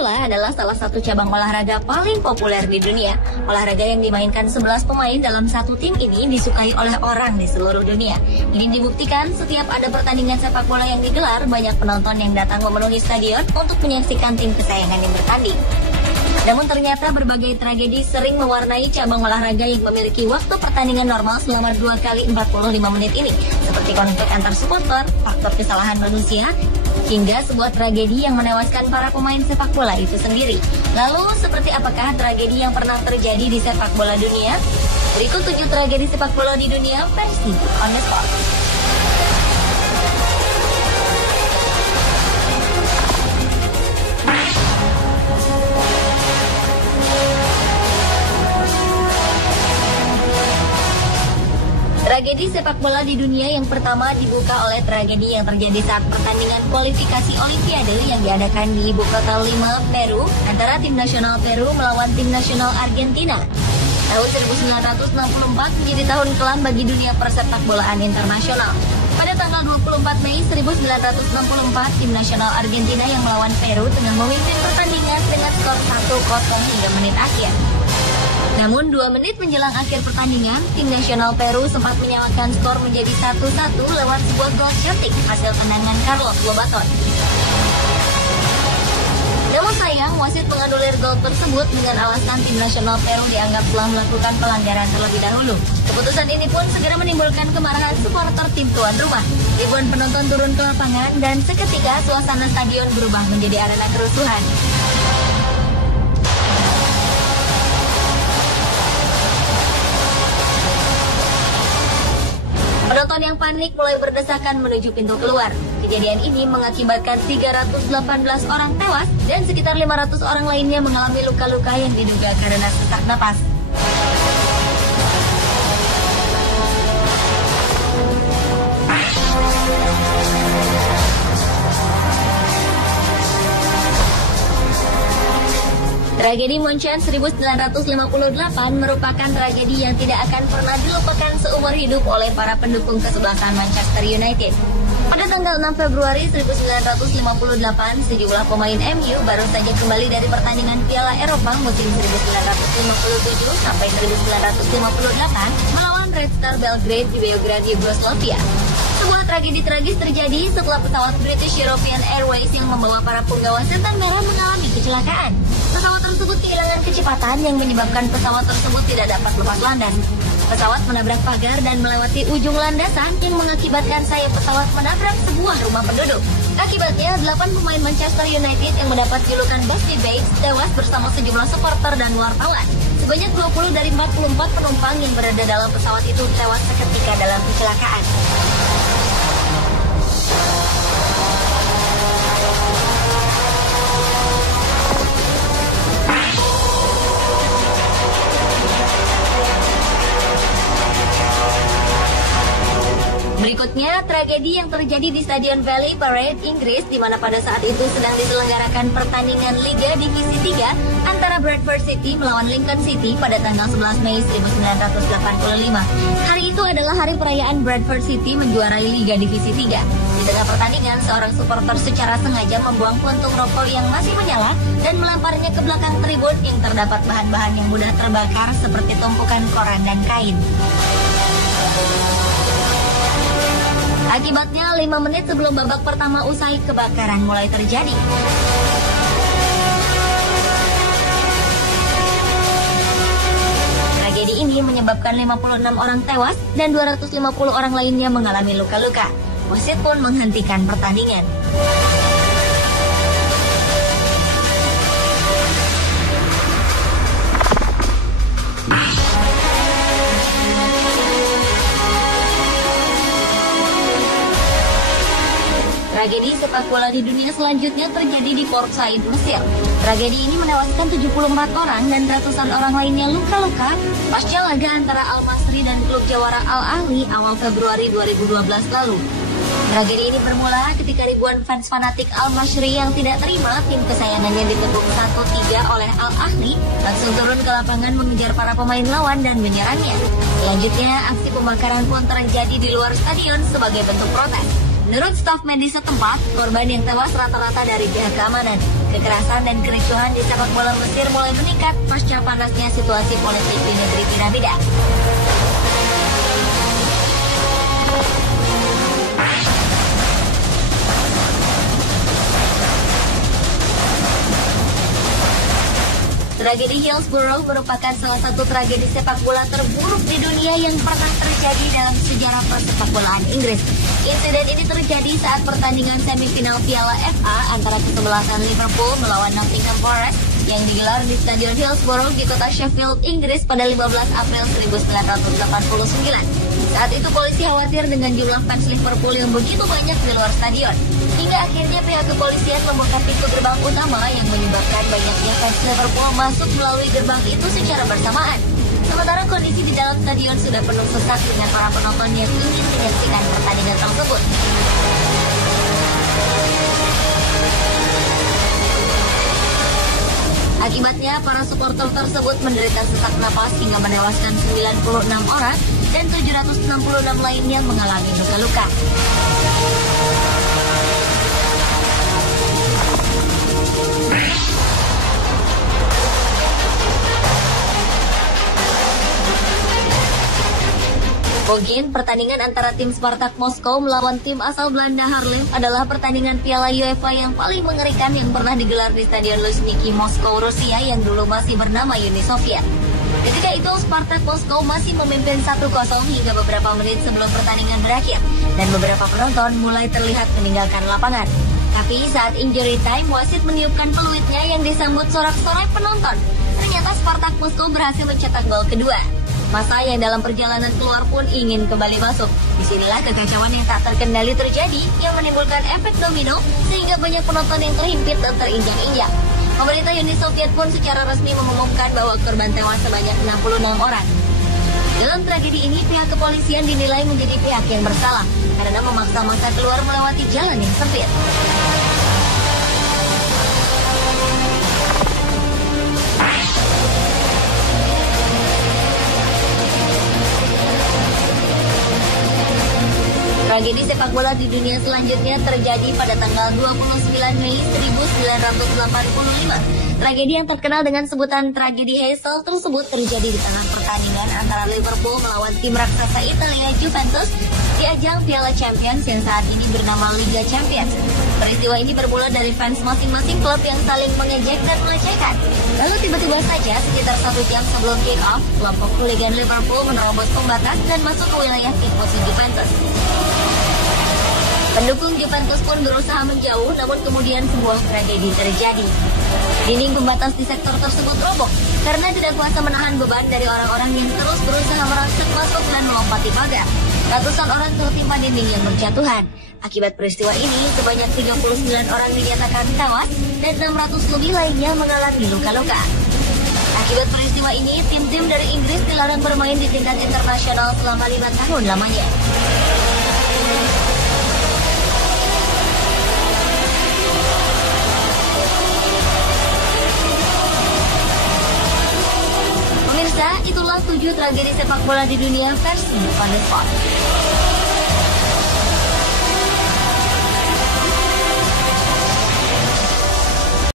bola adalah salah satu cabang olahraga paling populer di dunia. Olahraga yang dimainkan 11 pemain dalam satu tim ini disukai oleh orang di seluruh dunia. Ini dibuktikan setiap ada pertandingan sepak bola yang digelar, banyak penonton yang datang memenuhi stadion untuk menyaksikan tim kesayangan yang bertanding. Namun ternyata berbagai tragedi sering mewarnai cabang olahraga yang memiliki waktu pertandingan normal selama 2 kali 45 menit ini, seperti konflik antar supporter, faktor kesalahan manusia, hingga sebuah tragedi yang menewaskan para pemain sepak bola itu sendiri. Lalu, seperti apakah tragedi yang pernah terjadi di sepak bola dunia? Berikut 7 tragedi sepak bola di dunia versi On The Spot. Tragedi sepak bola di dunia yang pertama dibuka oleh tragedi yang terjadi saat pertandingan kualifikasi Olimpiade yang diadakan di ibu kota Lima, Peru, antara tim nasional Peru melawan tim nasional Argentina. Tahun 1964 menjadi tahun kelam bagi dunia persepak bolaan internasional. Pada tanggal 24 Mei 1964, tim nasional Argentina yang melawan Peru tengah memimpin pertandingan dengan skor 1-0 hingga menit akhir. Namun 2 menit menjelang akhir pertandingan, tim nasional Peru sempat menyamakan skor menjadi 1-1 lewat sebuah gol cantik hasil tendangan Carlos Lobaton. Namun sayang, wasit menganulir gol tersebut dengan alasan tim nasional Peru dianggap telah melakukan pelanggaran terlebih dahulu. Keputusan ini pun segera menimbulkan kemarahan supporter tim tuan rumah. Ribuan penonton turun ke lapangan dan seketika suasana stadion berubah menjadi arena kerusuhan. Penonton yang panik mulai berdesakan menuju pintu keluar. Kejadian ini mengakibatkan 318 orang tewas dan sekitar 500 orang lainnya mengalami luka-luka yang diduga karena sesak napas. Tragedi Munchen 1958 merupakan tragedi yang tidak akan pernah dilupakan seumur hidup oleh para pendukung kesebelasan Manchester United. Pada tanggal 6 Februari 1958, sejumlah pemain MU baru saja kembali dari pertandingan Piala Eropa musim 1957 sampai 1958 melawan Red Star Belgrade di Beograd, Yugoslavia. Sebuah tragedi tragis terjadi setelah pesawat British European Airways yang membawa para punggawa setan merah mengalami kecelakaan. Pesawat tersebut kehilangan kecepatan yang menyebabkan pesawat tersebut tidak dapat lepas landas. Pesawat menabrak pagar dan melewati ujung landasan yang mengakibatkan sayap pesawat menabrak sebuah rumah penduduk. Akibatnya, 8 pemain Manchester United yang mendapat julukan Busty Bates tewas bersama sejumlah supporter dan wartawan. Sebanyak 20 dari 44 penumpang yang berada dalam pesawat itu tewas seketika dalam kecelakaan. Berikutnya, tragedi yang terjadi di Stadion Valley Parade, Inggris, di mana pada saat itu sedang diselenggarakan pertandingan Liga Divisi 3 antara Bradford City melawan Lincoln City pada tanggal 11 Mei 1985. Hari itu adalah hari perayaan Bradford City menjuarai Liga Divisi 3. Di tengah pertandingan, seorang supporter secara sengaja membuang puntung rokok yang masih menyala dan melemparnya ke belakang tribun yang terdapat bahan-bahan yang mudah terbakar seperti tumpukan koran dan kain. Akibatnya, 5 menit sebelum babak pertama usai, kebakaran mulai terjadi. Tragedi ini menyebabkan 56 orang tewas dan 250 orang lainnya mengalami luka-luka. Wasit pun menghentikan pertandingan. Tragedi sepak bola di dunia selanjutnya terjadi di Port Said, Mesir. Tragedi ini menewaskan 74 orang dan ratusan orang lainnya luka-luka pasca laga antara Al-Masri dan klub jawara Al-Ahli awal Februari 2012 lalu. Tragedi ini bermula ketika ribuan fans fanatik Al-Masri yang tidak terima tim kesayangannya ditepuk 1-3 oleh Al-Ahli langsung turun ke lapangan mengejar para pemain lawan dan menyerangnya. Selanjutnya, aksi pembakaran pun terjadi di luar stadion sebagai bentuk protes. Menurut staf medis setempat, korban yang tewas rata-rata dari pihak keamanan. Kekerasan dan kericuhan di sepak bola Mesir mulai meningkat pasca panasnya situasi politik di negeri piramida. Tragedi Hillsborough merupakan salah satu tragedi sepak bola terburuk di dunia yang pernah terjadi dalam sejarah persepak bolaan Inggris. Insiden ini terjadi saat pertandingan semifinal Piala FA antara kesebelasan Liverpool melawan Nottingham Forest yang digelar di Stadion Hillsborough di kota Sheffield, Inggris pada 15 April 1989. Saat itu polisi khawatir dengan jumlah fans Liverpool yang begitu banyak di luar stadion. Hingga akhirnya pihak kepolisian membuka pintu gerbang utama yang menyebabkan banyaknya fans Liverpool masuk melalui gerbang itu secara bersamaan. Sementara kondisi di dalam stadion sudah penuh sesak dengan para penonton yang ingin menyaksikan pertandingan tersebut. Akibatnya, para supporter tersebut menderita sesak napas hingga menewaskan 96 orang dan 766 lainnya mengalami luka-luka. Mungkin pertandingan antara tim Spartak Moskow melawan tim asal Belanda Haarlem adalah pertandingan Piala UEFA yang paling mengerikan yang pernah digelar di Stadion Luzhniki Moskow, Rusia yang dulu masih bernama Uni Soviet. Ketika itu Spartak Moskow masih memimpin 1-0 hingga beberapa menit sebelum pertandingan berakhir dan beberapa penonton mulai terlihat meninggalkan lapangan. Tapi saat injury time, wasit meniupkan peluitnya yang disambut sorak-sorai penonton. Ternyata Spartak Moskow berhasil mencetak gol kedua. Masa yang dalam perjalanan keluar pun ingin kembali masuk. Disinilah kekacauan yang tak terkendali terjadi yang menimbulkan efek domino sehingga banyak penonton yang terhimpit dan terinjak-injak. Pemerintah Uni Soviet pun secara resmi mengumumkan bahwa korban tewas sebanyak 66 orang. Dalam tragedi ini pihak kepolisian dinilai menjadi pihak yang bersalah karena memaksa massa keluar melewati jalan yang sempit. Tragedi sepak bola di dunia selanjutnya terjadi pada tanggal 29 Mei 1985. Tragedi yang terkenal dengan sebutan tragedi Heysel tersebut terjadi di tengah pertandingan antara Liverpool melawan tim raksasa Italia Juventus di ajang Piala Champions yang saat ini bernama Liga Champions. Peristiwa ini bermula dari fans masing-masing klub yang saling mengejek dan melecehkan. Lalu tiba-tiba saja sekitar 1 jam sebelum kick-off, kelompok hooligan Liverpool menerobos pembatas dan masuk ke wilayah tim musuh Juventus. Pendukung Juventus pun berusaha menjauh, namun kemudian sebuah tragedi terjadi. Dinding pembatas di sektor tersebut roboh karena tidak kuasa menahan beban dari orang-orang yang terus berusaha merangsek masuk dan melompati pagar. Ratusan orang tertimpa dinding yang berjatuhan. Akibat peristiwa ini, sebanyak 39 orang dinyatakan tewas dan 600 lebih lainnya mengalami luka-luka. Akibat peristiwa ini, tim-tim dari Inggris dilarang bermain di tingkat internasional selama 5 tahun lamanya. Pemirsa, itulah 7 tragedi sepak bola di dunia versi On The Spot.